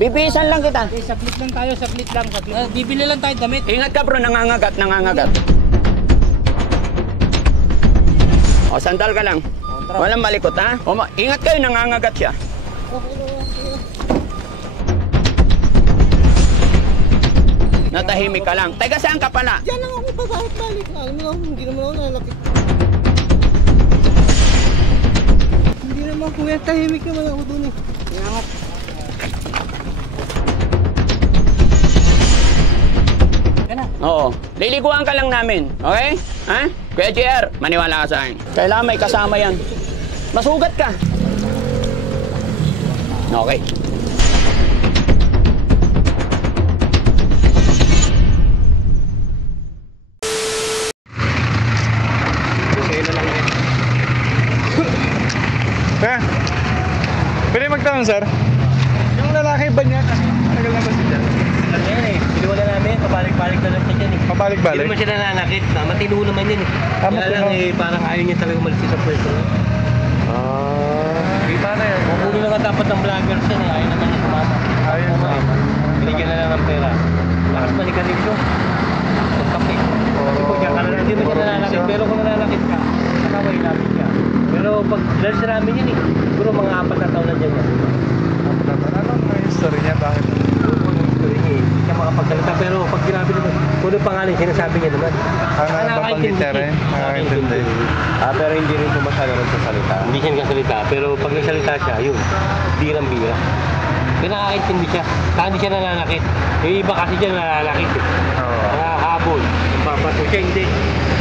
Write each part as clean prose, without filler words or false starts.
Bibisan lang kita. Okay, saglit lang tayo, saglit lang. Bibili lang tayo damit. Ingat ka bro, nangangagat. O, sandal ka lang. Walang malikot ha. O, ingat kayo, nangangagat siya. Natahimik ka lang. Teka, saan ka pala? Diyan lang ako pabalik. Alam mo lang, hindi naman ako nalakit. Hindi naman kuya, tahimik naman ako dun eh. Ingat. Oo. Liliguan ka lang namin. Okay? Ha? Kuya JR, maniwala ka sa akin. Kailangan may kasama yan. Masugat ka. Okay. Pwede magtanong, sir? Yung lalaki ba niya kasi tagal na ba siya? Ano yan eh, piliwala namin, pabalik-balik na lang siya dyan eh. Pabalik-balik? Hindi naman siya nananakit, matino naman yun eh. Kaya lang eh, parang ayaw niya talaga umalis sa pwesto. Hindi paano yan, kukunin na nga dapat ng vloggers yan eh, ayaw naman niya sumama. Ayaw sumama. Binigyan na lang ng pera. Lakas balikan rin siya. Magkape. Kasi kung diyan ka na lang, hindi mo siya nananakit, pero kung nananakit ka, nakaway namin siya. Pero pag dahil sa namin yun eh, siguro mga 4 na taon na dyan yan. Anong may history niya? Bakit? Hindi siya makapagsalita, pero pag sinabi naman, kung yung pangalan, sinasabi niya naman. Nabanggit niya rin? Nakakaintindi. Pero hindi rin po masyado nagsasalita. Hindi siya nagsasalita, pero pag nagsalita siya, yun, birang-bira. Pero nakakaintindi siya, saka hindi siya nananakit. Yung iba kasi siya nananakit eh. Nakahabol, papato siya, hindi.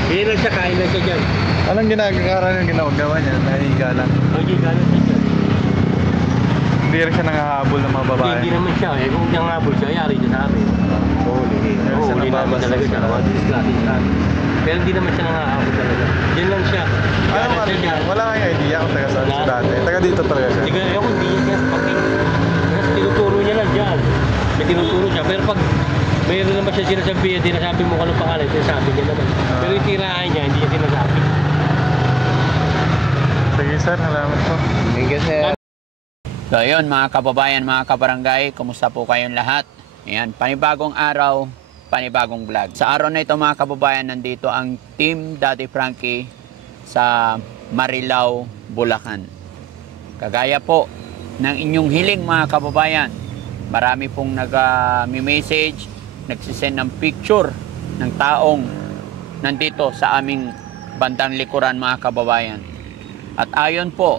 Hindi lang siya, kain lang siya dyan. Anong ginagawa niya? Nahihiga lang? Nahihiga lang siya dyan. Hindi rin siya nangahabol ng mga babae? Hindi naman siya, eh kung nangahabol siya, yari siya sa amin. Huli namin talaga siya, disklase siya. Pero hindi naman siya nangahabol talaga. Diyan lang siya. Wala kang idea kung taga saan siya dati? Taga dito talaga siya? Sige, ako hindi niya sa pati. Tinuturo niya lang dyan. May tinuturo siya, pero pag mayroon naman siya sinasabi, sinasabi mo kung anong pangalan, sinasabi niya naman. Pero yung tirahan niya, hindi niya sinasabi. Sige sir, salamat po. Thank you, sir. So yun mga kababayan, mga kabarangay, kumusta po kayong lahat? Ayan, panibagong araw, panibagong vlog. Sa araw na ito mga kababayan, nandito ang Team Daddy Frankie sa Marilao, Bulacan. Kagaya po ng inyong hiling mga kababayan, marami pong nag-message, nagsisend ng picture ng taong nandito sa aming bandang likuran mga kababayan. At ayon po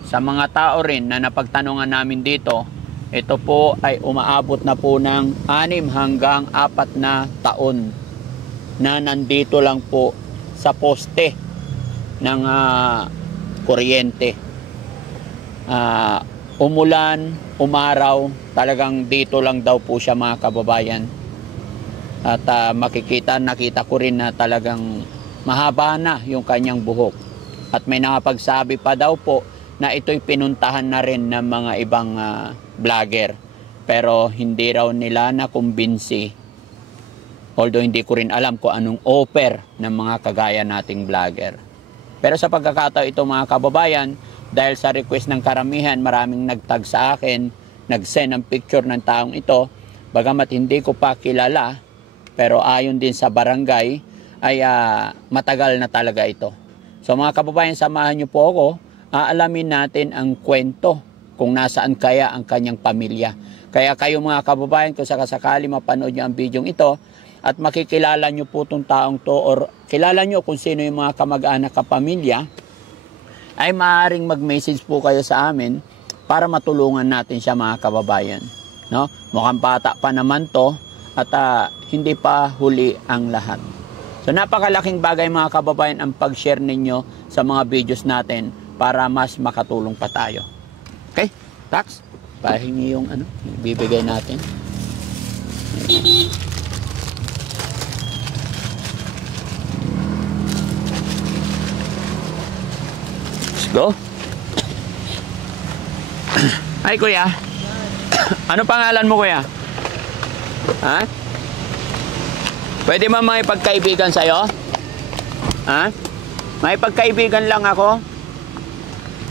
sa mga tao rin na napagtanungan namin dito, ito po ay umaabot na po ng 6 hanggang 4 na taon na nandito lang po sa poste ng kuryente. Umulan, umaraw, talagang dito lang daw po siya mga kababayan. At nakita ko rin na talagang mahaba na yung kanyang buhok. At may nakapagsabi pa daw po na ito'y pinuntahan na rin ng mga ibang vlogger. Pero hindi raw nila nakumbinsi. Although hindi ko rin alam kung anong offer ng mga kagaya nating vlogger. Pero sa pagkakataon ito mga kababayan, dahil sa request ng karamihan, maraming nagtag sa akin, nag-send ng picture ng taong ito, bagamat hindi ko pa kilala, pero ayon din sa barangay, ay matagal na talaga ito. So mga kababayan, samahan niyo po ako, aalamin natin ang kwento kung nasaan kaya ang kanyang pamilya. Kaya kayo mga kababayan, kung sakasakali mapanood nyo ang video ito at makikilala nyo po itong taong to or kilala nyo kung sino yung mga kamag-anak kapamilya, ay maaaring mag-message po kayo sa amin para matulungan natin siya mga kababayan. No? Mukhang bata pa naman to at hindi pa huli ang lahat. So napakalaking bagay mga kababayan ang pag-share ninyo sa mga videos natin para mas makatulong pa tayo. Okay? Tax, pahingi yung bibigay natin. Let's go. Ay kuya. Ano pangalan mo kuya? Ha? Pwede ba may pagkaibigan sa'yo? Ha? May pagkaibigan lang ako?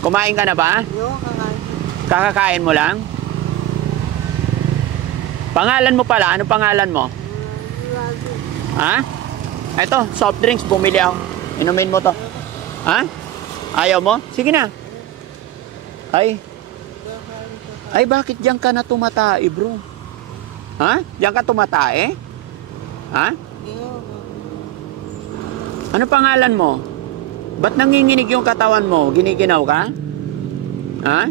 Kumain ka na ba? Kakakain mo lang? Pangalan mo pala, ano pangalan mo? Ha? Ito, soft drinks, bumili ako. Inumin mo to. Ha? Ayaw mo? Sige na. Ay, bakit diyan ka na tumatae, bro? Ha? Diyan ka tumatae? Ha? Ano pangalan mo? Ba't nanginginig yung katawan mo? Giniginaw ka? Ha?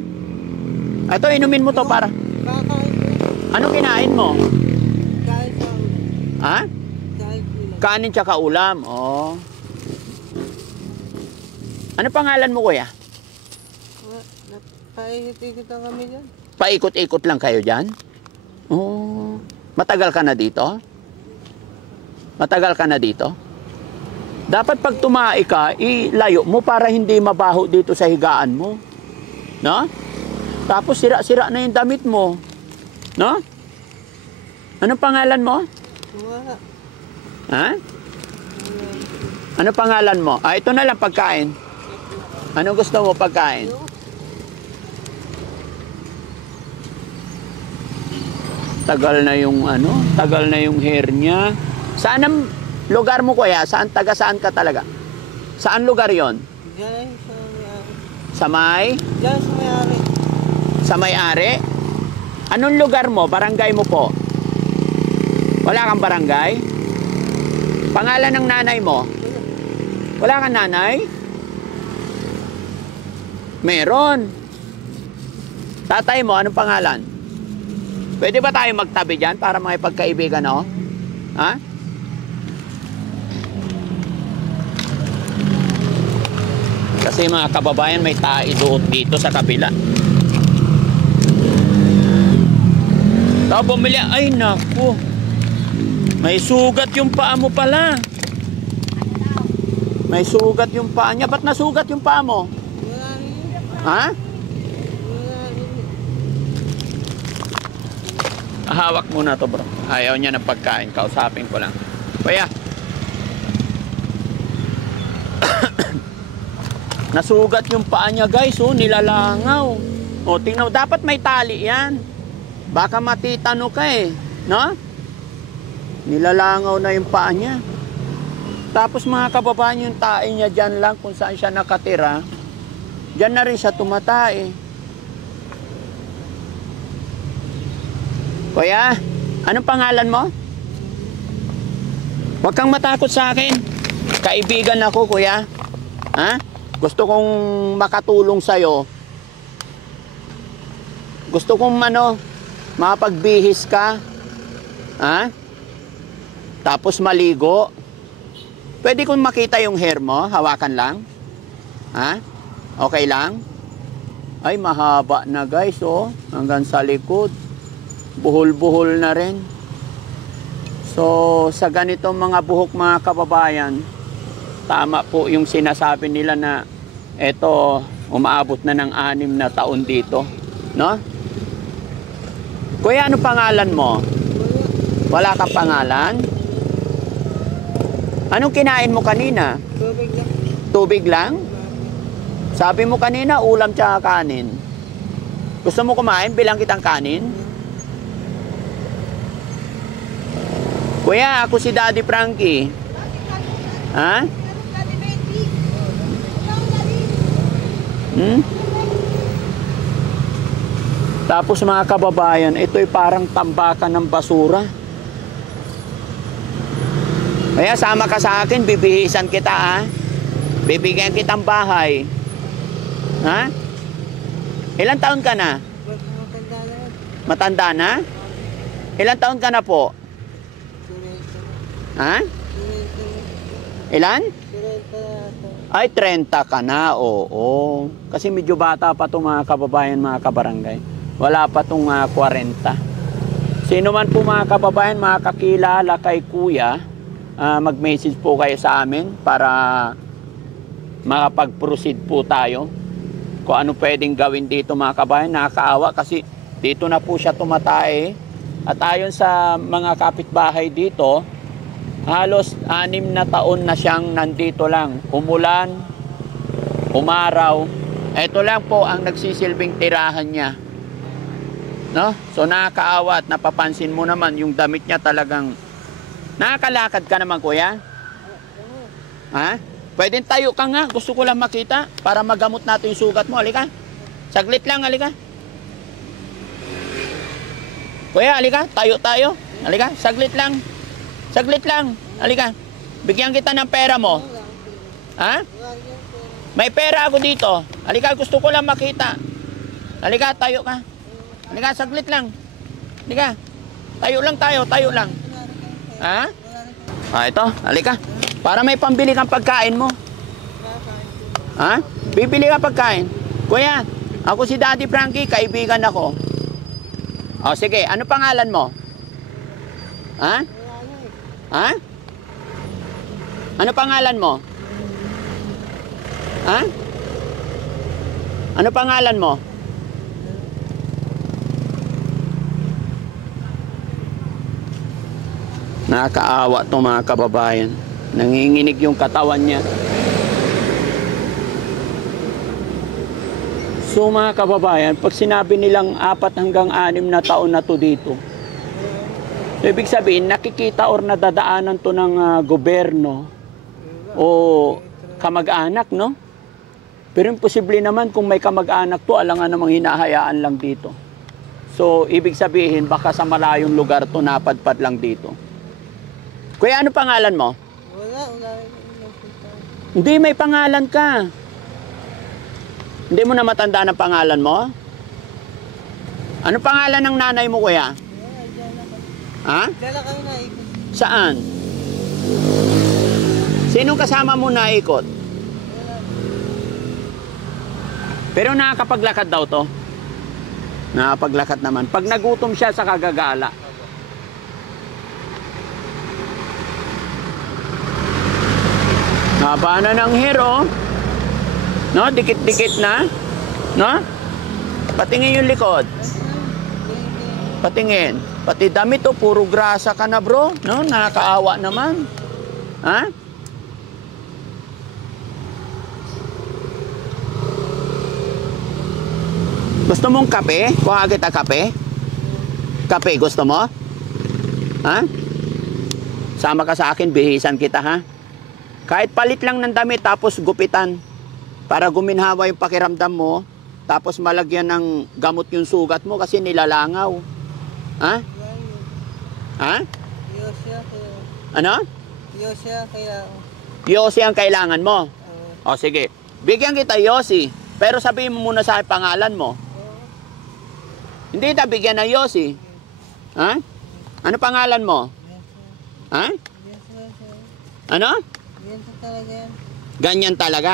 Ito, inumin mo to para... Ano kinain mo? Ha? Kanin tsaka ulam. Oh. Ano pangalan mo, kuya? Paikot-ikot lang kami dyan. Paikot-ikot lang kayo dyan? Oh. Matagal ka na dito? Matagal ka na dito? Dapat pag tumae ka, ilayo mo para hindi mabaho dito sa higaan mo. No? Tapos sira-sira na yung damit mo. No? Anong pangalan mo? Wala. Ha? Ano pangalan mo? Ah, ito na lang pagkain. Ano gusto mo pagkain? Tagal na yung tagal na yung hair niya. Saan ang lugar mo, kuya? Saan, saan ka talaga? Saan lugar yon? Diyan sa may-ari. Sa may? Diyan sa may-ari. Sa may-ari? Anong lugar mo? Barangay mo po? Wala kang barangay? Pangalan ng nanay mo? Wala kang nanay? Meron. Tatay mo, anong pangalan? Pwede ba tayo magtabi dyan para makipagkaibigan, no? Ha? Kasi mga kababayan, may tae doon dito sa kabila. Tapos bumili, ay naku. May sugat yung paa mo pala. May sugat yung paa niya. Ba't nasugat yung paa mo? Wala rin. Ha? Wala rin. Hawak muna to, bro. Ayaw niya ng pagkain. Kausapin ko lang. Kuya. Nasugat yung paa niya, guys. Oh, nilalangaw. Oh, tingnan. Dapat may tali yan. Baka matitano ka eh. No? Nilalangaw na yung paa niya. Tapos mga kababayan, yung tae niya dyan lang kung saan siya nakatira. Dyan na rin siya tumatae. Kuya, anong pangalan mo? Huwag kang matakot sa akin. Kaibigan ako, kuya. Ha? Gusto kong makatulong sa'yo. Gusto kong mapagbihis ka. Ha? Tapos maligo. Pwede kong makita yung hair mo? Hawakan lang? Ha? Okay lang? Ay, mahaba na, guys, oh. Hanggang sa likod. Buhol-buhol na rin. So, sa ganitong mga buhok, mga kababayan, tama po yung sinasabi nila na eto, umaabot na ng 6 na taon dito. No? Kuya, ano pangalan mo? Wala kang pangalan? Anong kinain mo kanina? Tubig lang. Tubig lang? Sabi mo kanina, ulam tsaka kanin. Gusto mo kumain? Bilang kitang kanin? Kuya, ako si Daddy Frankie. Ha? Hmm? Tapos mga kababayan, ito'y parang tambakan ng basura. Kaya sama ka sa akin, bibihisan kita, ha? Bibigyan kitang bahay. Ha? Ilang taon ka na? Matanda na yan. Matanda na? Ilang taon ka na po? Ha? Ilan? Ay, 30 ka na, oo. Kasi medyo bata pa itong mga kababayan, mga kabarangay. Wala pa itong 40. Sino man po mga kababayan, makakilala kay kuya, mag-message po kayo sa amin para makapag-proceed po tayo. Kung ano pwedeng gawin dito mga kababayan, nakakaawa kasi dito na po siya tumatae. At ayon sa mga kapitbahay dito, halos 6 na taon na siyang nandito lang. Umulan, umaraw. Ito lang po ang nagsisilbing tirahan niya. No? So nakakaawa at napapansin mo naman yung damit niya talagang nakakalakad ka naman, kuya? Ha? Pwedeng tayo ka nga. Gusto ko lang makita para magamot natin yung sugat mo. Halika. Saglit lang, halika. Kuya, halika. Tayo tayo. Halika. Saglit lang. Saglit lang. Halika. Bigyan kita ng pera mo. Ha? May pera ako dito. Halika, gusto ko lang makita. Halika, tayo ka. Halika, saglit lang. Halika. Tayo lang tayo, tayo lang. Ha? Ah, ito, halika. Para may pambili kang pagkain mo. Ha? Bibili ka pagkain. Kuya, ako si Daddy Frankie, kaibigan ako. O sige, ano pangalan mo? Ha? Ha? Ano pangalan mo? Ha? Ano pangalan mo? Nakakaawa itong mga kababayan. Nanginginig yung katawan niya. So mga kababayan, pag sinabi nilang 4 hanggang 6 na taon na to dito, so, ibig sabihin, nakikita or nadadaanan to ng gobyerno o kamag-anak, no? Pero imposible naman kung may kamag-anak to, alangan namang hinahayaan lang dito. So, ibig sabihin, baka sa malayong lugar to, napadpad lang dito. Kuya, ano pangalan mo? Wala. Hindi, may pangalan ka. Hindi mo na matanda ang pangalan mo? Ano pangalan ng nanay mo, kuya? Ha? Dala kami na ikot. Saan? Sinong kasama mo na ikot? Pero nakakapaglakad daw to. Nakakapaglakad naman. Pag nagutom siya sa kagagala. Haba na ng hero. No? Dikit-dikit na. No? Patingin yung likod. Patingin. Pati damit to, puro grasa ka na, bro. No? Nakakaawa naman. Ha? Gusto mong kape? Kuha kita kape? Kape, gusto mo? Ha? Sama ka sa akin, bihisan kita, ha? Kahit palit lang ng damit, tapos gupitan. Para guminhawa yung pakiramdam mo, tapos malagyan ng gamot yung sugat mo kasi nilalangaw. Ha? Ha? Yosya kaya. Ano? Yosya kaya. Yossi ang kailangan mo. O sige, bigyan kita Yossi. Pero sabihin mo muna sa akin pangalan mo. Hindi na bigyan ng Yossi. Ha? Ano pangalan mo? Ha? Ano? Yan sa talaga yan. Ganyan talaga.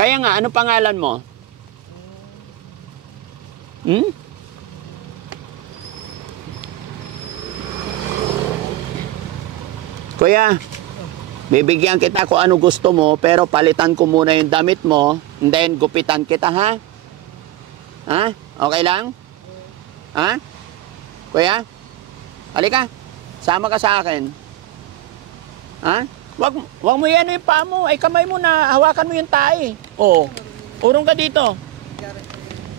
Kaya nga, ano pangalan mo? Hmm? Kuya, bibigyan kita kung ano gusto mo, pero palitan ko muna yung damit mo, and then gupitan kita, ha? Ha? Okay lang? Ha? Kuya? Halika, sama ka sa akin. Ha? Wag mo yan yung paa mo, ay kamay mo na, hawakan mo yung tae. Oo. Urong ka dito.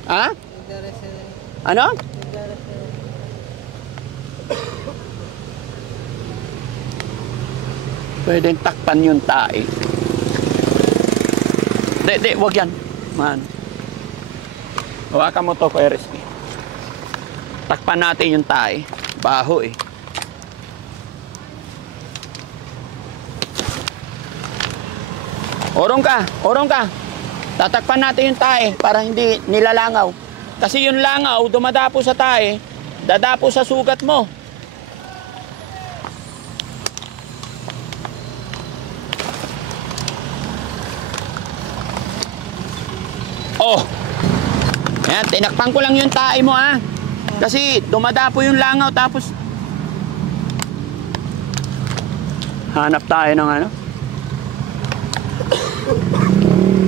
Ha? Ano? Pwedeng takpan yung tae. Di, wag yan. Man. Hawakan mo to, Kuya Rizky. Takpan natin yung tae. Baho eh. Orong ka. Tatakpan natin yung tae para hindi nilalangaw. Kasi yung langaw, dumadapo sa tae, dadapo sa sugat mo. Oh! Ayan, tinakpan ko lang yung tae mo, ha? Kasi dumadapo yung langaw, tapos hanap tayo ng ano.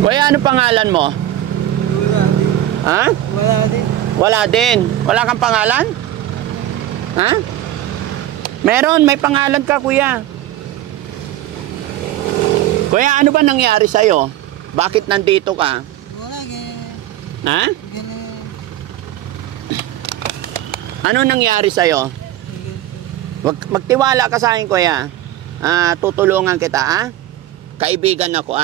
Kuya, ano pangalan mo? Wala din. Ha? Wala din. Wala din. Wala kang pangalan? Ha? Meron, may pangalan ka, kuya. Kuya, ano ba nangyari sa'yo? Bakit nandito ka? Wala, ganyan. Ha? Ganyan. Ano nangyari sa'yo? Magtiwala ka sa akin, kuya. Tutulungan kita, Kaibigan ako,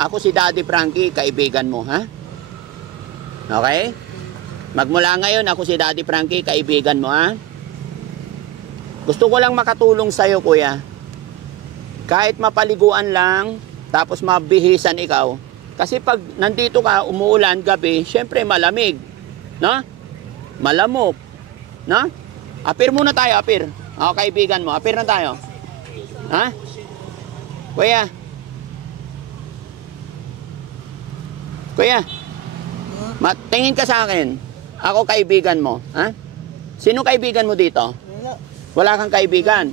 Ako si Daddy Frankie, kaibigan mo, Okay? Magmula ngayon, ako si Daddy Frankie, kaibigan mo, Gusto ko lang makatulong sa'yo, kuya. Kahit mapaliguan lang, tapos mabihisan ikaw. Kasi pag nandito ka, umuulan gabi, syempre malamig. No? Malamok. No? Apir muna tayo, apir. Ako, kaibigan mo, apir na tayo. Kuya. Kuya. Tingin ka sa akin. Ako kaibigan mo, Sino kaibigan mo dito? Wala. Wala kang kaibigan?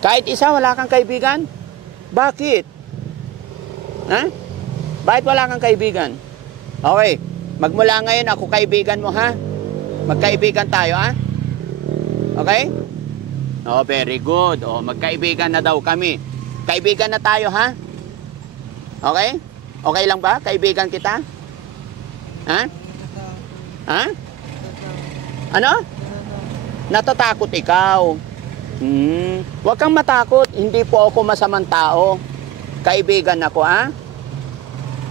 Kahit isa, wala kang kaibigan? Bakit? Bakit wala kang kaibigan? Okay. Magmula ngayon, ako kaibigan mo, Magkaibigan tayo, Okay? Oh, very good. Oh, magkaibigan na daw kami. Kaibigan na tayo, Okay? Okay lang ba? Kaibigan kita? Ano? Natatakot ikaw. Huwag kang matakot. Hindi po ako masamang tao. Kaibigan ako,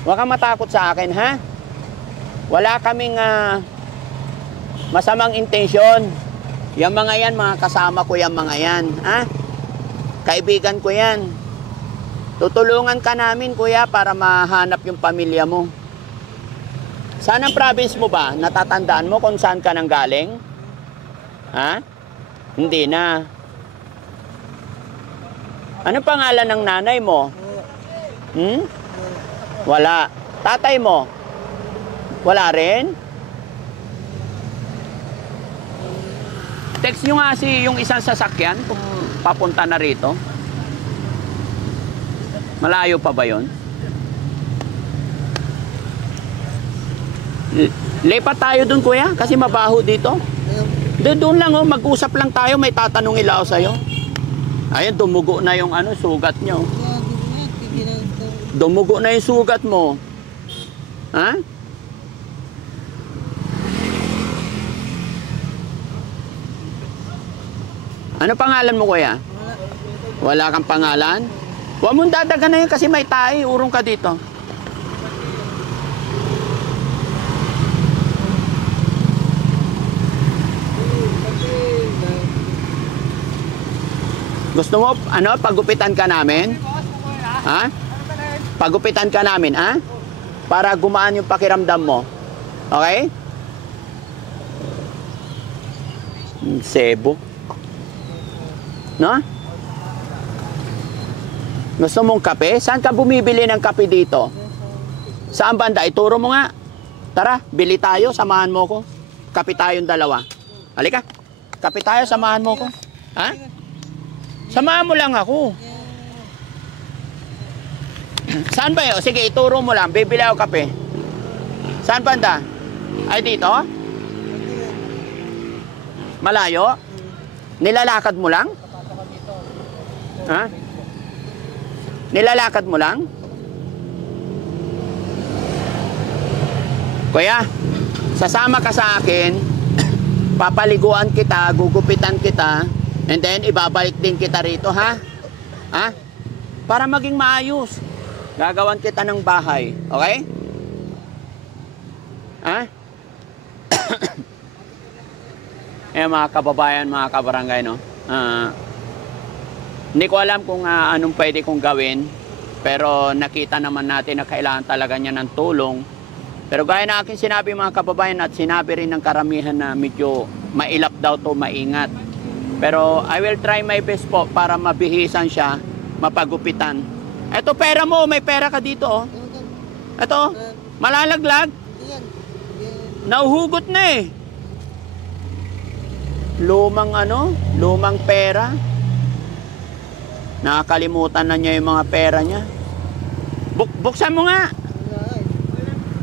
Huwag kang matakot sa akin, Wala kaming masamang intensyon. Yung mga yan, mga kasama ko yung mga yan, Kaibigan ko yan. Tutulungan ka namin, kuya, para mahanap yung pamilya mo. Saan ang province mo ba? Natatandaan mo kung saan ka nang galing? Hindi na. Anong pangalan ng nanay mo? Wala. Tatay mo? Wala rin? Text nyo nga yung isang sasakyan kung papunta na rito. Malayo pa ba yun? Lipat tayo dun, kuya, kasi mabaho dito. Doon lang, mag-usap lang tayo, may tatanungin lang ako sa'yo. Ayun, dumugo na yung sugat nyo. Dumugo na yung sugat mo. Ano pangalan mo, kuya? Wala kang pangalan? Huwag mong dadagan na yun kasi may tae. Urong ka dito. Gusto mo, pagupitan ka namin? Pagupitan ka namin, para gumaan yung pakiramdam mo. Okay? Sebo. No? Gusto mong kape? Saan ka bumibili ng kape dito? Saan banda? Ituro mo nga. Tara, bili tayo, samahan mo ko. Kape tayong dalawa. Halika. Kape tayo, samahan mo ko. Samahan mo lang ako. Saan ba yun? Sige, ituro mo lang. Bibili ako kape. Saan banda? Ay, dito? Malayo? Nilalakad mo lang? Nilalakad mo lang? Kuya, sasama ka sa akin, papaliguan kita, gugupitan kita, and then ibabalik din kita rito, para maging maayos. Gagawan kita ng bahay, okay? Mga kababayan, mga kabarangay, no? Hindi ko alam kung anong pwede kong gawin, pero nakita naman natin na kailangan talaga niya ng tulong. Pero gaya na akin sinabi, mga kababayan, at sinabi rin ng karamihan na medyo mailap daw to, maingat. Pero I will try my best po para mabihisan siya, mapagupitan. Ito pera mo, may pera ka dito, oh. Ito, malalaglag. Nauhugot na eh. Lumang pera. Nakakalimutan na niya yung mga pera niya. Buksan mo nga.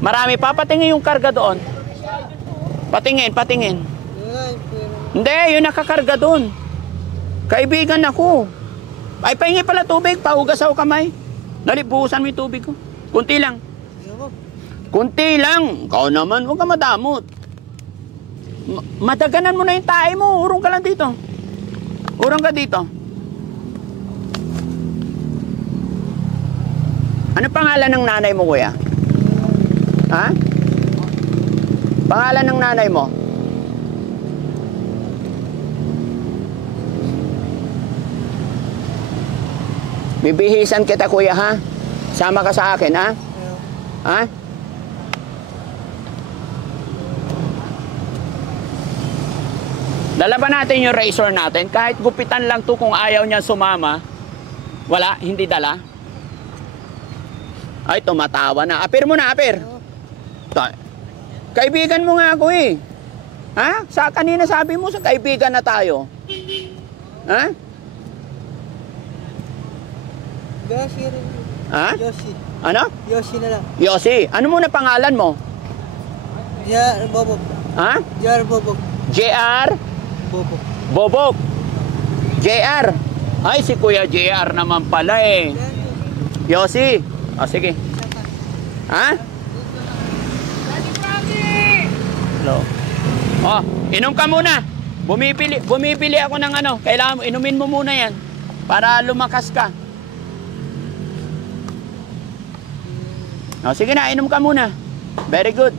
Marami pa. Patingin yung karga doon. Patingin. Hindi, yung nakakarga doon. Kaibigan ako. Ay, pahingi pala tubig. Paugas ako kamay. Dali, buhusan mo yung tubig ko. Kunti lang. Kunti lang. Ikaw naman, huwag ka madamot. Madaganan mo na yung tae mo. Urong ka lang dito. Urong ka dito. Ano pangalan ng nanay mo, kuya? Ha? Pangalan ng nanay mo? Bibihisan kita, kuya, ha? Sama ka sa akin, ha? Ha? Dala ba natin yung razor natin? Kahit gupitan lang to kung ayaw niya sumama. Wala? Hindi dala? Ay, tumatawa na. Apir mo na, apir. Kaibigan mo nga ako eh. Ha? Kanina sabi mo sa kaibigan na tayo. Ha? Yoshi rin. Ha? Yoshi. Ano? Yoshi na lang. Yossi. Ano muna pangalan mo? JR Bobok. Ha? JR Bobok. JR? Bobok. Bobok. JR. Ay, si Kuya JR naman pala eh. Yossi. O, sige. Ha? Hello. Oh, inom ka muna. Bumibili ako ng ano. Kailangan mo, inumin mo muna yan. Para lumakas ka. O, sige na, inom ka muna. Very good.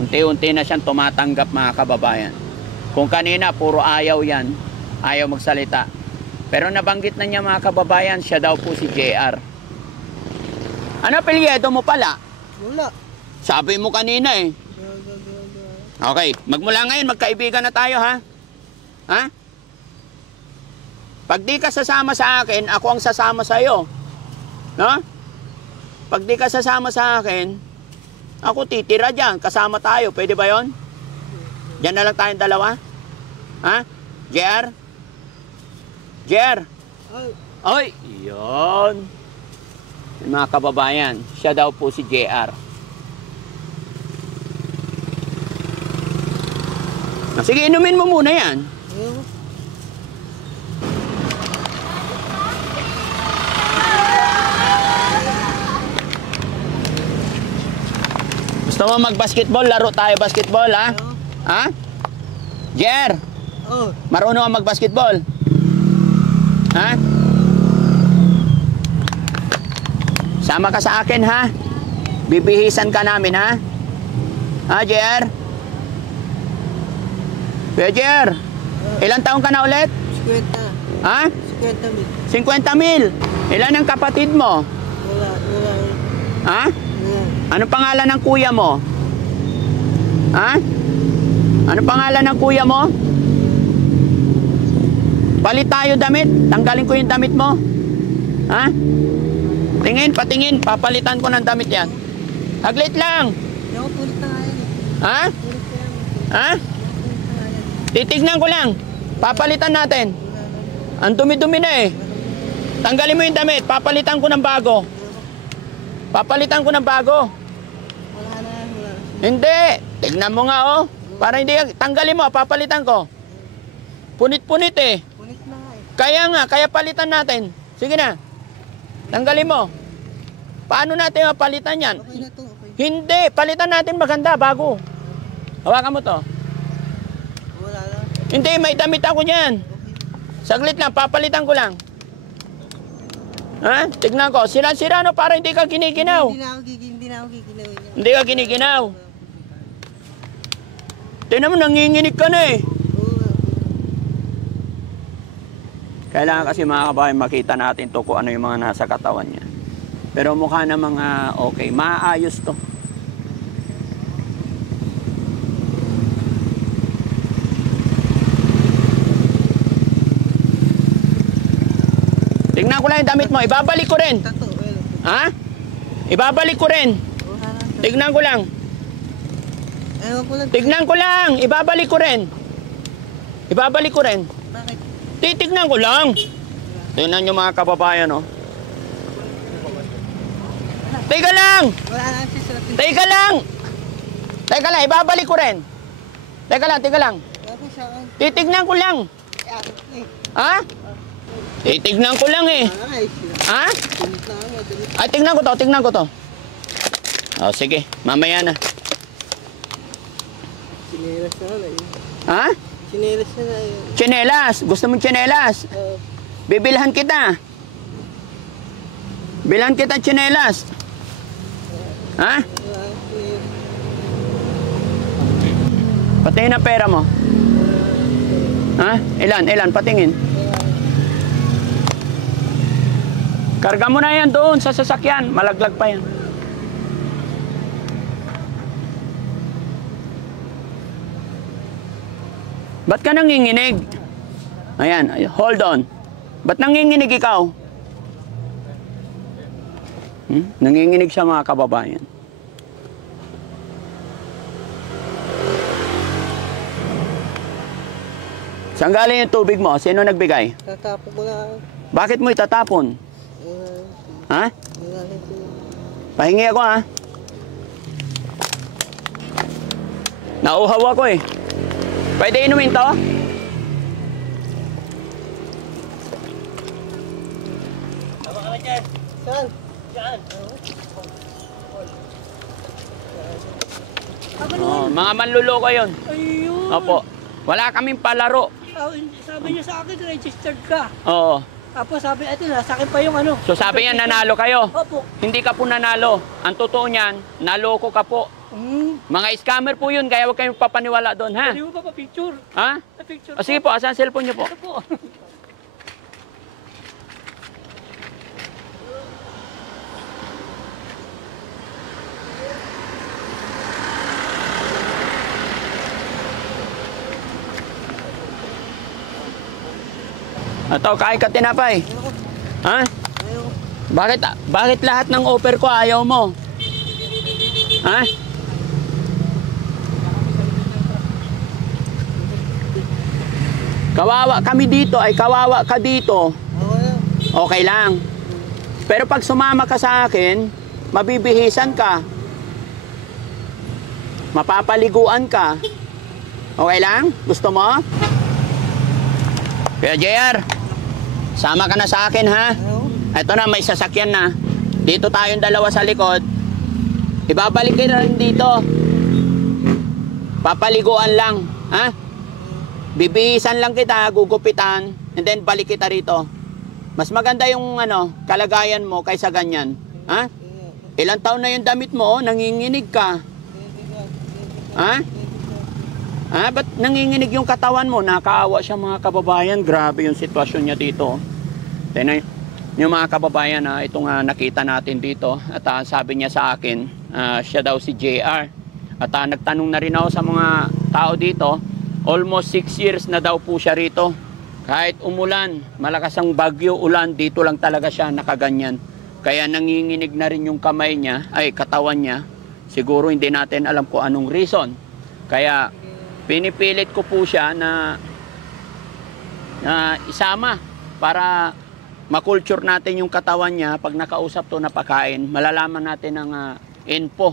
Unti-unti na siyang tumatanggap, mga kababayan. Kung kanina, puro ayaw yan. Ayaw magsalita. Pero nabanggit na niya, mga kababayan, siya daw po si JR. Ano apelyido mo pala? Wala. Sabi mo kanina eh. Okay, magmula ngayon, magkaibigan na tayo, ha? Ha? Pag di ka sasama sa akin, ako ang sasama sa iyo. No? Pag di ka sasama sa akin, ako titira dyan, kasama tayo. Pwede ba yon? Diyan na lang tayong dalawa? Ha? JR? JR? Ay, yun. Mga kababayan, siya daw po si JR. Sige, inumin mo muna yan. Gusto mo mag-basketball? Laro tayo basketball, ha? Ha? JR? Oh. Marunong ka mag-basketball? Ha? Sama ka sa akin, ha? Bibihisan ka namin, ha? Ha, JR? Kuya JR, ilang taon ka na ulit? 50. Ha? 50 50,000. mil. Ilan ang kapatid mo? Wala. Ha? Wala. Ano pangalan ng kuya mo? Ha? Ano pangalan ng kuya mo? Palit tayo damit. Tanggalin ko yung damit mo. Ha? Tingin, patingin. Papalitan ko ng damit yan. Haglit lang. Hindi ako pulit na nga yan eh. Ha? Pulit ko yan. Ha? Pulit na nga yan. Titignan ko lang. Papalitan natin. Ang dumi-dumi na eh. Tanggalin mo yung damit. Papalitan ko ng bago. Papalitan ko ng bago. Wala na. Hindi. Tignan mo nga oh. Para hindi, tanggalin mo. Papalitan ko. Punit-punit eh. Pulit na nga eh. Kaya palitan natin. Sige na. Tanggalin mo. Paano natin mapalitan yan? Okay na to. Okay. Hindi. Palitan natin maganda, bago. Hawakan mo to. Wala na. Hindi, may damit ako niyan. Saglit lang, papalitan ko lang. Ha? Tignan ko. Sira-sira no, para hindi ka kiniginaw. Hindi na ako giginawin niya. Hindi ka kiniginaw. Tignan mo, nanginginig ka na eh. Oo nga. Kailangan kasi mga kabayan makita natin to kung ano yung mga nasa katawan niya. Pero mukha namang okay. Maayos to. Tingnan ko lang yung damit mo. Ibabalik ko rin. Tato. Well. Ha? Ibabalik ko rin. Wala na. Tignan ko lang. Ewan ko lang. Tignan ko lang. Ibabalik ko rin. Ibabalik ko rin. Bakit? Titignan ko lang. Tingnan nyo mga kababayan, oh. Teka lang! Wala na siya sa atin. Teka lang! Teka lang, ibabalik ko rin. Teka lang. Bakit sa akin? Titignan ko lang. Ha? Titignan ko lang eh. Wala na eh. Ha? Pulit na nga. Ay, tignan ko to. O, sige. Mamaya na. Sinelas na na yun. Ha? Sinelas na na yun. Tsinelas. Gusto mong tsinelas? Bibilhan kita. Bilhan kita tsinelas. Ha? Patingin ang pera mo. Ha? Ilan? Patingin. Karga mo na yan doon sa sasakyan. Malaglag pa yan. Ba't ka nanginginig? Ayan, hold on. Ba't nanginginig ikaw? Nanginginig siya mga kababayan. Saan galing yung tubig mo? Sino nagbigay? Tatapon ko na. Bakit mo itatapon? Ha? Nagalit ko. Pahingi ako ha. Nauhaw ako eh. Pwede inumin to? Saan? Oh, mga manluloko yun. Ayun. Opo. Wala kaming palaro. Sabi niya sa akin, registered ka. Oo. Tapos sabi, eto na, sa akin pa yung ano. So sabi niya, nanalo kayo. Opo. Hindi ka po nanalo. Ang totoo niyan, naloko ka po. Mga scammer po yun, kaya huwag kayong papaniwala doon, ha? Pwede mo pa pa-picture? Ha? Pa-picture O sige po, asan ang cellphone niyo po? Ito po. Ito, kain ka tinapay. Ha? Ayaw. Bakit lahat ng offer ko ayaw mo? Ha? Kawawa kami dito, ay kawawa ka dito. Ako na. Okay lang. Pero pag sumama ka sa akin, mabibihisan ka. Mapapaliguan ka. Okay lang? Gusto mo? Kaya JR, sama ka na sa akin ha. Ayaw. Ito na, may sasakyan na. Dito tayong dalawa sa likod. Ibabalik ka rin dito. Papaliguan lang. Ha? Bibihisan lang kita, gugupitan, and then balik kita rito. Mas maganda yung kalagayan mo kaysa ganyan. Ha? Ilang taon na yung damit mo, nanginginig ka. Ha? Ha? Ba't nanginginig yung katawan mo? Nakaawa siya mga kababayan. Grabe yung sitwasyon niya dito. Tignan yung mga kababayan na itong nakita natin dito. At sabi niya sa akin, siya daw si JR. At nagtanong na rin ako sa mga tao dito. Almost 6 years na daw po siya rito. Kahit umulan, malakas ang bagyo, ulan, dito lang talaga siya nakaganyan. Kaya nanginginig na rin yung kamay niya, ay katawan niya. Siguro hindi natin alam kung anong reason. Kaya pinipilit ko po siya na isama para makulture natin yung katawan niya. Pag nakausap to na pakain, malalaman natin ang info.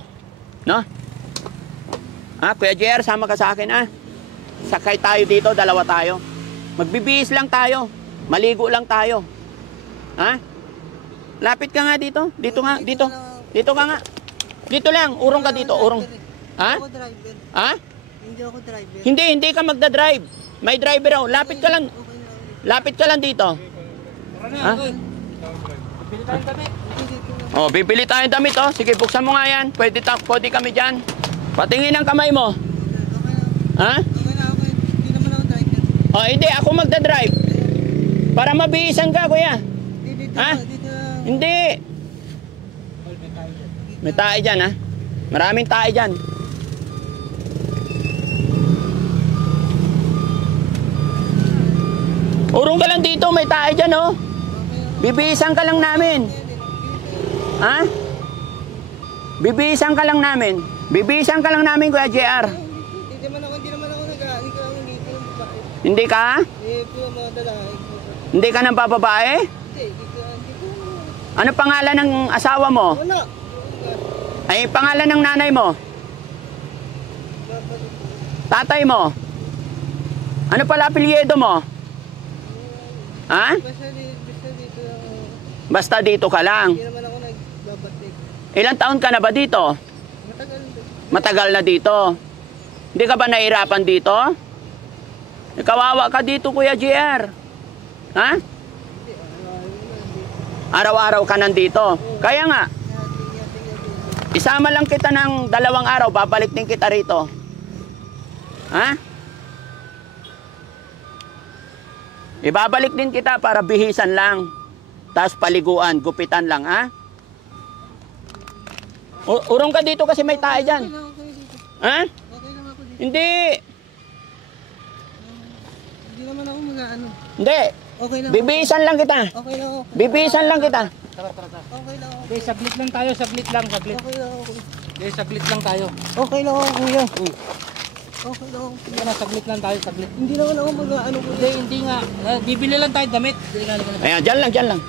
No? Kuya JR, sama ka sa akin Sakay tayo dito, dalawa tayo. Magbibihis lang tayo. Maligo lang tayo. Ha? Lapit ka nga dito. Dito nga, dito. Dito ka nga. Dito lang, urong ka dito, urong. Ha? Ako driver. Ha? Hindi ako driver. Hindi ka magdadrive. May driver ako. Lapit ka lang. Lapit ka lang dito. Ha? Oh, bibili tayong damit Sige, buksan mo nga yan. Pwede kami dyan. Patingin ang kamay mo. Ha? Okay na ako. Hindi naman ako driver. Oh, hindi ako magdadrive. Para mabihisan ka, kuya. Dito Ha? dito lang. Hindi. May tae dyan, ha? Maraming tae dyan. Urong ka lang dito, may tae dyan, oh. Bibihisan ka lang namin. Ha? Bibihisan ka lang namin. Bibihisan ka lang namin, Kuya JR. Hindi naman ako nag-aani ko lang dito ng babae. Hindi ka? Po mga lalaki. Hindi ka ng bababae? Hindi dito. Ano pangalan ng asawa mo? Wala. Ay, pangalan ng nanay mo? Tatay mo? Ano pala apelyido mo? Ha? Basta dito lang. Basta dito ka lang. Hindi naman ako nagbabatik. Ilang taon ka na ba dito? Matagal na dito. Hindi ka ba nahirapan dito? Kawawa ka dito, Kuya JR. Ha? Araw-araw ka nandito. Kaya nga, isama lang kita ng 2 araw, babalik din kita rito. Ha? Ibabalik din kita para bihisan lang. Tapos paliguan, gupitan lang, ha? Urong ka dito kasi may tae dyan. Ha? Okay lang ako dito. Hindi. Hindi naman ako mag-ano. Hindi. Okay lang. Bibihisan lang kita. Okay lang ako. Bibihisan lang kita. Okay lang ako. Okay, saglit lang tayo, saglit lang, saglit. Okay lang ako. Okay, saglit lang tayo. Okay lang ako, kuya. Okay lang ako. Sige na, saglit lang tayo, saglit. Hindi naman ako mag-ano, kuya. Hindi nga. Bibili lang tayo damit. Bibili lang. Ayan, dyan lang, dyan lang.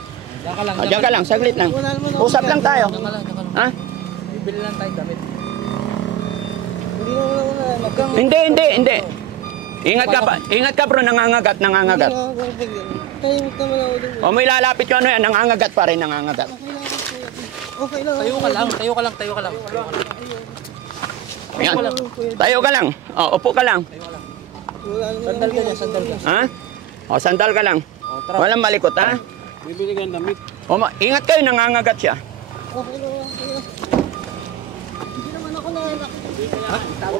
Diyan ka lang. Dyan ka lang, saglit lang. Wala naman ako. Usap lang tayo. Diyan ka lang, diyan ka lang. Ha? Bibili lang tayo damit. Hindi naman ako na. Hindi. Ingat ka bro, nangangagat. Hindi naman ako bigyan. Tahimik naman ako dun. O may lalapit yung ano yan, nangangagat pa rin, nangangagat. Okay lang ako, kuya. Okay lang ako. Tayo ka lang, tayo ka lang, tayo ka lang. Ayan. Tayo ka lang. O, upo ka lang. Wala naman Sandal ka dyan, sandal ka. Ha? O, sandal ka lang. Walang malikot, ha? Bibili ka ng damit. O, ingat kayo, nangangagat siya. Okay lang ako, kuya. Hindi naman ako na.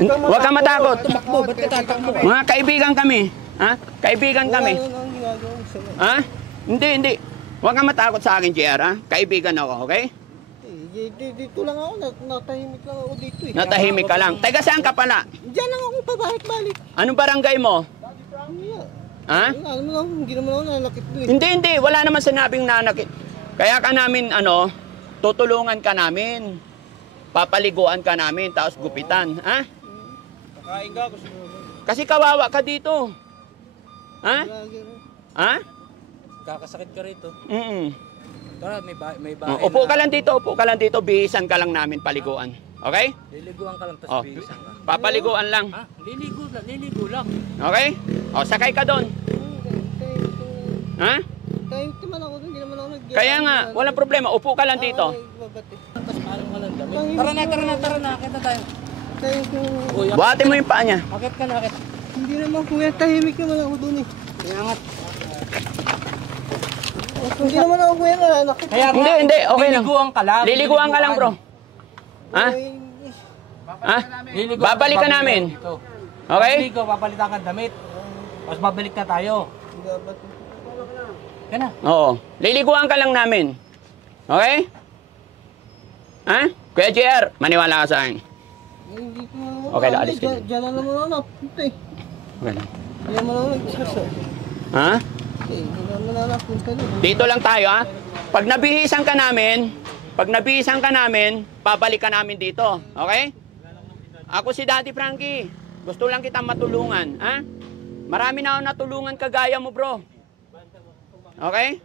Huwag ka matakot. Tumakbo, ba't ka tatakbo? Mga kaibigan kami. Ha? Kaibigan kami. Wala naman akong ginagawa ko sa'yo. Ha? Hindi. Huwag ka matakot sa akin, JR, ha? Kaibigan ako, okay? Dito lang ako, natahimik lang ako dito eh. Natahimik ka lang. Teka, saan ka pala? Diyan lang ako pabalik-balik. Anong barangay mo? Ha? Hindi naman ako nanakit doon eh. Hindi. Wala naman sinabing nanakit. Kaya ka namin, tutulungan ka namin. Papaliguan ka namin, tapos gupitan. Ha? Kakain ka, gusto mo. Kasi kawawa ka dito. Ha? Ha? Kakasakit ka rito. Tara, may bahay Upo ka lang dito, bihisan ka lang namin paliguan. Okay? Liliguan ka lang, tapos Oh. bihisan ka. Papaliguan lang. Ha? Liligo lang. Okay? O, sakay ka doon. Ha? Tahimik naman ako doon, hindi naman ako nag- Kaya nga, walang problema. Upo ka lang dito. Tapos parang ka lang damit. Tara na, akit na tayo. Tahimik naman ako. Uy, Buhatin mo yung paa niya. akit ka na, akit. Hindi naman kuya, tahimik naman ako doon eh. Iangat. Hindi naman ako kuya nanakit. Kaya Hindi, okay lang. Liliguan ka lang. Liliguan ka lang, bro. Ha? Ha? Liliguan. Babalikan namin. Okay? Liligo, papalitan ka ng damit. Tapos babalik na tayo. Yan na. Oo. Liliguan ka lang namin. Okay? Ha? Kuya JR, maniwala ka sa akin. Hindi ko Okay lang, alis ka dyan. Diyan lang naman ako napunta eh. Okay lang. Hindi naman ako nagsasa. Ha? Hindi naman ako napunta doon. Dito lang tayo, ha? Pag nabihisan ka namin, babalik ka namin dito. Okay? Ako si Daddy Frankie. Gusto lang kitang matulungan, ha? Marami na ako natulungan kagaya mo, bro. Okay?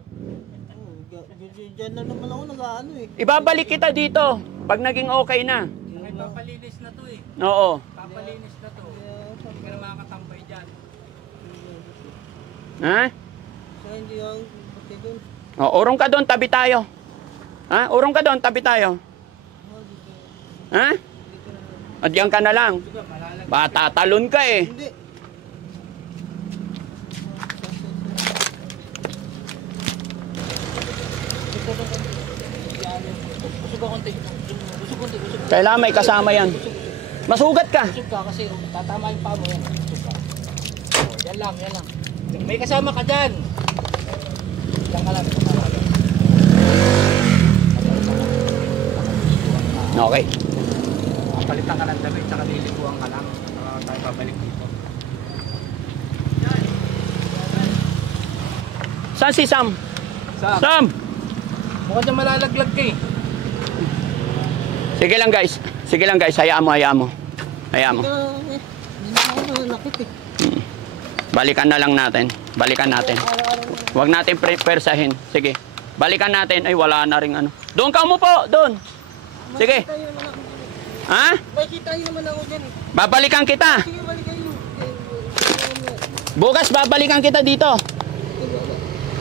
Diyan lang naman ako nag-ano eh. Ibabalik kita dito pag naging okay na. Papalinis na to eh. Oo. Papalinis na to. Hindi ka na makakatampay dyan. Ha? Kaya hindi ako pati doon. O, urong ka doon, tabi tayo. Ha? Urong ka doon, tabi tayo. Ha? O, diyan ka na lang. Baka tatalon ka eh. Hindi. Busog ka konti. Busog. Kailangan may kasama yan. Masugat ka. Busog ka kasi tatama yung paa mo yan. Busog ka. Oh, yan lang. May kasama ka dyan. Yan ka lang. Okay. Palitan ka ng damit, tsaka liliguan ka lang. Tayo babalik dito. Saan si Sam? Sam! Mukhang dyan malalaglag ka eh. Sige lang guys. Hayaan mo. Hindi naman ako nanakit eh. Balikan na lang natin. Huwag natin persahin. Sige. Balikan natin. Ay, wala na rin ano. Doon ka umupo. Doon. Sige. Makikita yun naman ako. Ha? Makikita yun naman ako dyan eh. Babalikan kita. Sige, balikan yun. Bukas babalikan kita dito.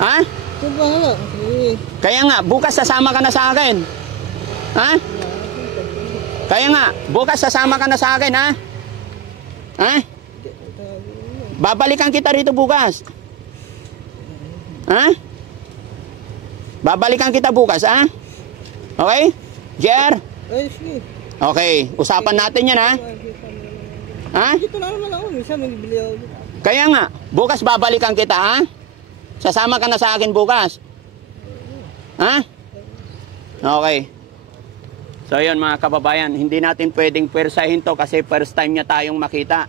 Ha? Kung bahala. Sige. Kaya nga, bukas sasama ka na sa akin. Ha? Kaya nga, bukas sasama ka na sa akin, ha? Ha? Babalikan kita rito bukas. Ha? Babalikan kita bukas, ha? Okay? JR? Ay, sige. Okay, usapan natin yan, ha? Ha? Dito na naman ako. Minsan may bibili ako. Kaya nga, bukas babalikan kita, ha? Sasama ka na sa akin bukas. Ha? Okay. So yun mga kababayan, hindi natin pwedeng pwersahin to kasi first time niya tayong makita.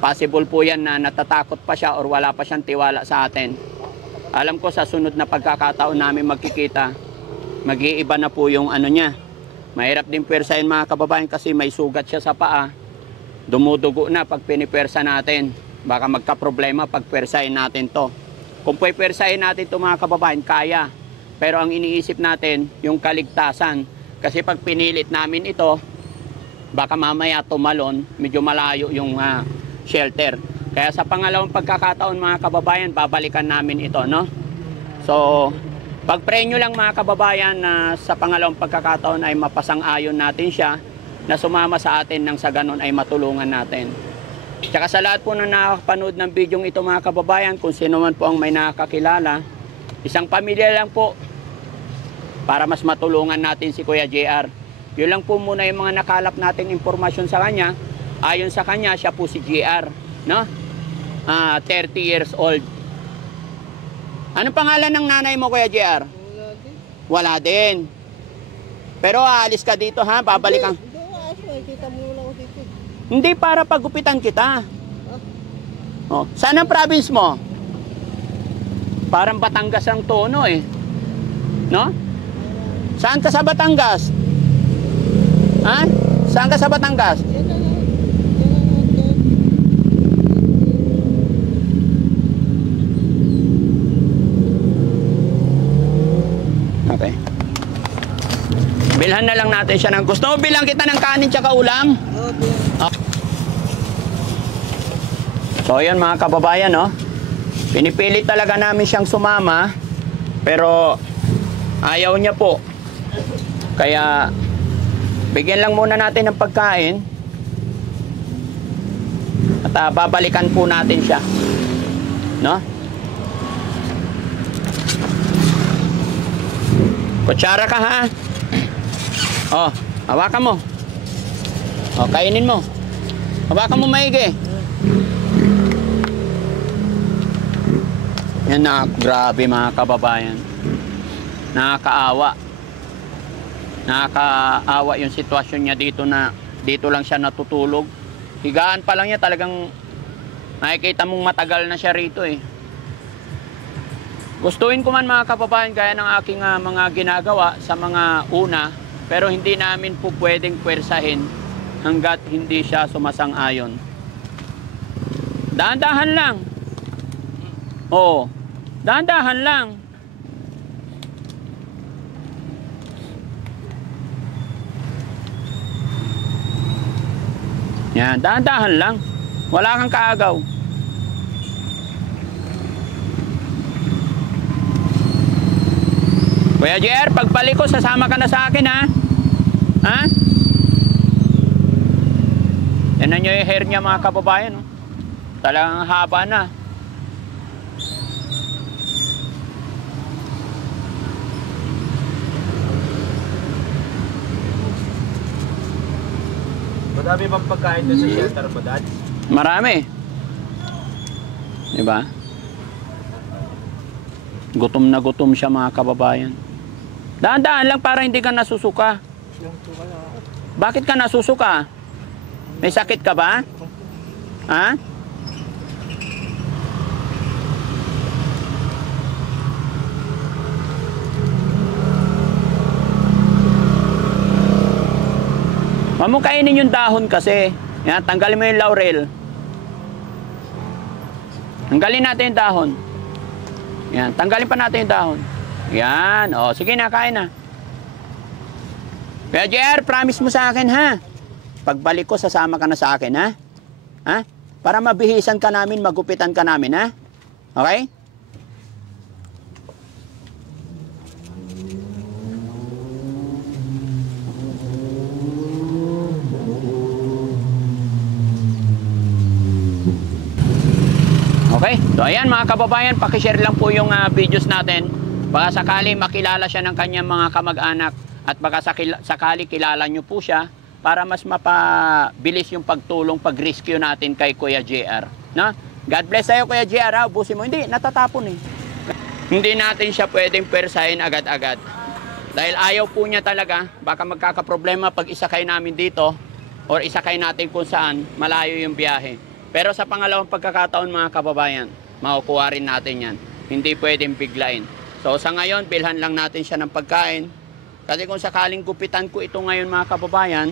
Possible po yan na natatakot pa siya or wala pa siyang tiwala sa atin. Alam ko sa sunod na pagkakataon namin magkikita, mag-iiba na po yung ano niya. Mahirap din pwersahin mga kababayan kasi may sugat siya sa paa. Dumudugo na pag pinipwersa natin. Baka magka-problema pag pwersahin natin to. Kung pwersahin natin to mga kababayan, kaya. Pero ang iniisip natin, yung kaligtasan. Kasi pag pinilit namin ito, baka mamaya tumalon, medyo malayo yung shelter. Kaya sa pangalawang pagkakataon mga kababayan, babalikan namin ito, no? So, pag-pray nyo lang mga kababayan na sa pangalawang pagkakataon ay mapasang-ayon natin siya na sumama sa atin nang sa ganon ay matulungan natin. Tsaka sa lahat po na nakapanood ng video ito mga kababayan, kung sino man po ang may nakakilala, isang pamilya lang po para mas matulungan natin si Kuya JR. Yun lang po muna yung mga nakalap natin impormasyon sa kanya. Ayon sa kanya, siya po si JR, no? 30 years old. Anong pangalan ng nanay mo, Kuya JR? Wala din. Wala din. Pero aalis ka dito, ha? Babalik kang... Hindi ako aso. Kita mo muna ako dito. Hindi, para pagupitan kita. Oh, saan ang province mo? Parang Batangas ang tono eh. No? Saan ka sa Batangas? Ha? Saan ka sa Batangas? Yan na lang. Okay. Bilhan na lang natin siya ng gusto. Bilang kita ng kanin tsaka ulam. Okay. So yan mga kababayan, no? Pinipilit talaga namin siyang sumama. Pero ayaw niya po. Kaya bigyan lang muna natin ng pagkain. At babalikan po natin siya. No? Kutsara ka, ha? Oh, hawakan mo. Oh, kainin mo. Hawakan mo maigi. Yan na, grabe mga kababayan. Nakakaawa. Nakakaawa yung sitwasyon niya dito na dito lang siya natutulog. Higaan pa lang niya, talagang nakikita mong matagal na siya rito eh. Gustuin ko man mga kababayan gaya ng aking mga ginagawa sa mga una, pero hindi namin po pwedeng pwersahin hanggat hindi siya sumasang-ayon. Dahan-dahan lang. Oo. Dahan-dahan lang. Yan, dahan-dahan lang. Wala kang kaagaw. Kuya JR, pagbalik ko, sasama ka na sa akin, ha? Ha? Tignan nyo yung hair niya mga kababayan. Oh. Talagang haba na. Madami bang pagkain doon sa shelter mo, Dad? Marami. Diba? Gutom na gutom siya mga kababayan. Daan-daan lang para hindi ka nasusuka. Bakit ka nasusuka? May sakit ka ba? Ha? Huwag mo kainin yung dahon kasi. Yan, tanggalin mo yung laurel. Tanggalin natin yung dahon. Yan, tanggalin pa natin yung dahon. Yan, o, sige na, kain na. Kaya JR, promise mo sa akin, ha? Pagbalik ko, sasama ka na sa akin, ha? Ha? Para mabihisan ka namin, magupitan ka namin, ha? Okay? Okay? So ayan mga kababayan, pakishare lang po yung videos natin. Baka sakali makilala siya ng kanyang mga kamag-anak at baka sakali kilala nyo po siya para mas mapabilis yung pagtulong, pag-rescue natin kay Kuya JR. No? God bless sa'yo Kuya JR, ubusin mo. Hindi, natatapon eh. Hindi natin siya pwedeng persahin agad-agad. Dahil ayaw po niya talaga, baka magkakaproblema pag isakay namin dito or isakay natin kung saan, malayo yung biyahe. Pero sa pangalawang pagkakataon mga kababayan, makukuha rin natin yan. Hindi pwedeng biglain. So sa ngayon, bilhan lang natin siya ng pagkain. Kasi kung sakaling gupitan ko ito ngayon mga kababayan,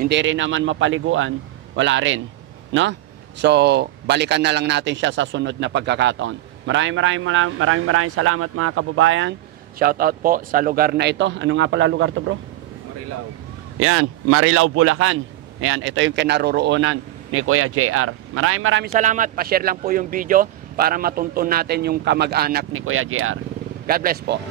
hindi rin naman mapaliguan, wala rin. No? So balikan na lang natin siya sa sunod na pagkakataon. Maraming salamat mga kababayan. Shout out po sa lugar na ito. Ano nga pala lugar to bro? Marilao. Yan, Marilao, Bulacan. Yan, ito yung kinaroroonan ni Kuya JR. Maraming salamat. Pa-share lang po yung video para matuntun natin yung kamag-anak ni Kuya JR. God bless po.